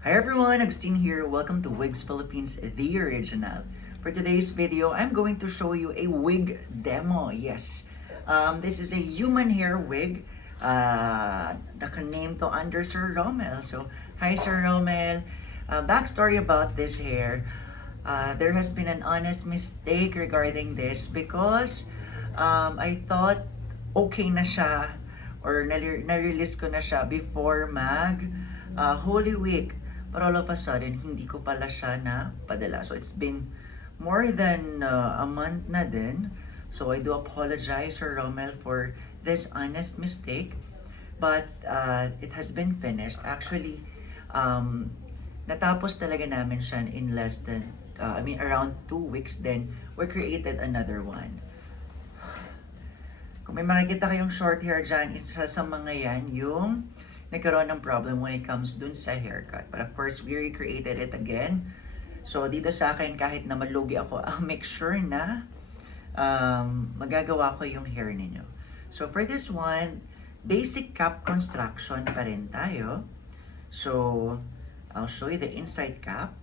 Hi everyone, Agustin here. Welcome to Wigs Philippines, the original. For today's video, I'm going to show you a wig demo. Yes, this is a human hair wig. Naka-name to under Sir Romel. So, hi Sir Romel. Backstory about this hair. There has been an honest mistake regarding this because I thought okay na siya or na-release ko na siya before Holy Week. But all of a sudden, hindi ko pala siya na padala. So it's been more than a month na din. So I do apologize, Sir Romel, for this honest mistake. But it has been finished. Actually, natapos talaga namin siya in less than, around 2 weeks. Then we created another one. Kung may makikita kayong short hair dyan, isa sa mga yan, yung nagkaroon ng problem when it comes dun sa haircut. But of course, we recreated it again. So, dito sa akin, kahit na malugi ako, I'll make sure na magagawa ko yung hair ninyo. So, for this one, basic cap construction pa rin tayo. So, I'll show you the inside cap.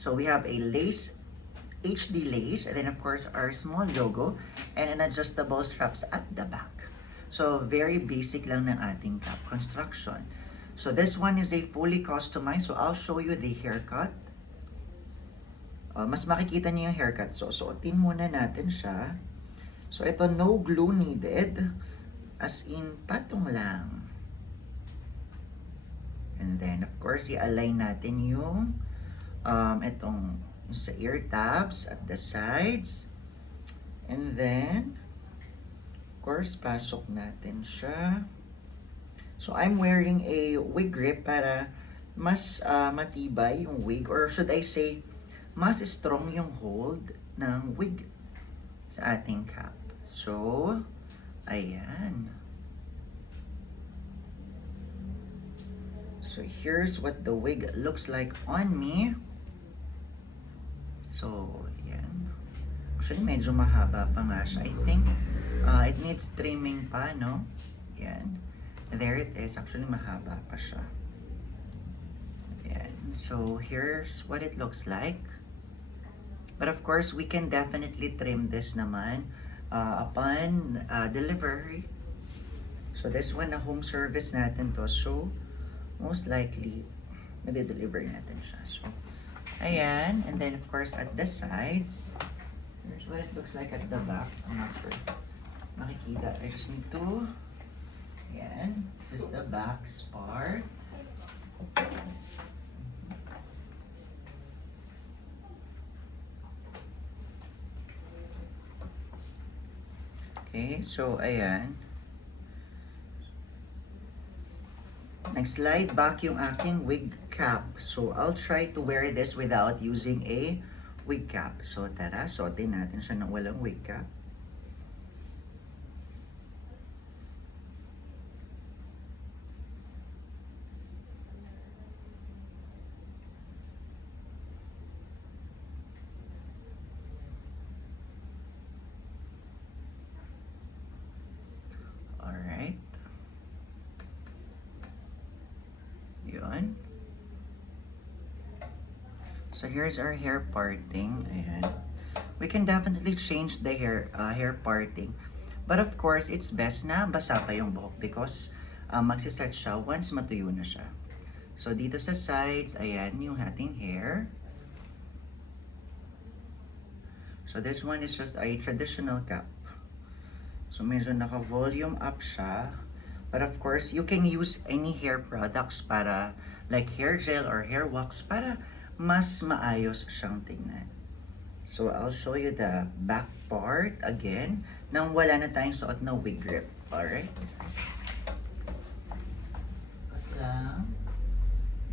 So, we have a lace, HD lace, and then of course, our small logo, and an adjustable straps at the back. So, very basic lang ng ating cap construction. So, this one is a fully customized. So, I'll show you the haircut. Mas makikita niyo yung haircut. So, suotin muna natin siya. So, ito no glue needed. As in, patong lang. And then, of course, i-align natin yung itong sa ear tabs at the sides. And then, course, pasok natin siya. So, I'm wearing a wig grip para mas matibay yung wig, or should I say, mas strong yung hold ng wig sa ating cap. So, ayan. So, here's what the wig looks like on me. So, ayan. Actually, medyo mahaba pa nga siya. I think it needs trimming pa, no? Yan. There it is. Actually, mahaba pa siya. Yan. So, here's what it looks like. But of course, we can definitely trim this naman upon delivery. So, this one na home service natin to. So, most likely, madi-deliver natin siya. So, ayan. And then, of course, at the sides, here's what it looks like at the back. I'm not sure makikita. I just need to, yan, this is the back part. Okay, so ayan. Nag-slide back yung aking wig cap. So I'll try to wear this without using a wig cap. So tara, suotin natin siya ng walang wig cap. Alright. Yun. So here's our hair parting. Ayan. We can definitely change the hair parting. But of course, it's best na basa pa yung buhok because magsiset siya once matuyo na siya. So dito sa sides, ayan yung ating hair. So this one is just a traditional cap. So medyo naka-volume up siya. But of course, you can use any hair products para like hair gel or hair wax para mas maayos siyang tingnan. So I'll show you the back part again nang wala na tayong suot na wig grip. Alright? Cut lang.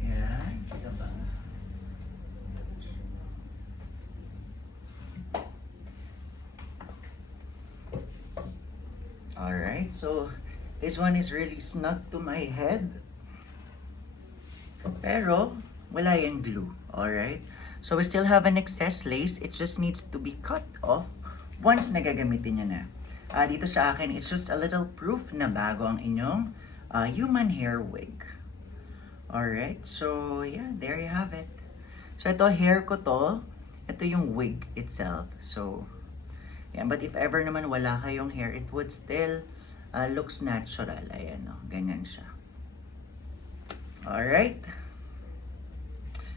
Yan. Kita ba? Alright, so this one is really snug to my head. Pero, wala yung glue. Alright? So we still have an excess lace. It just needs to be cut off once nagagamitin nyo na. Dito sa akin, it's just a little proof na bago ang inyong human hair wig. Alright, so yeah, there you have it. So ito, hair ko to. Ito yung wig itself. So, yeah, but if ever naman wala kayong hair, it would still looks natural. Ayan, no? Ganyan siya. Alright.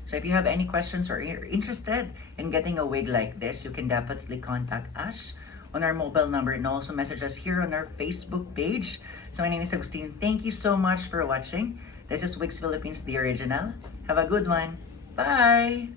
So if you have any questions or you're interested in getting a wig like this, you can definitely contact us on our mobile number and also message us here on our Facebook page. So my name is Agustin. Thank you so much for watching. This is Wigs Philippines, the original. Have a good one. Bye!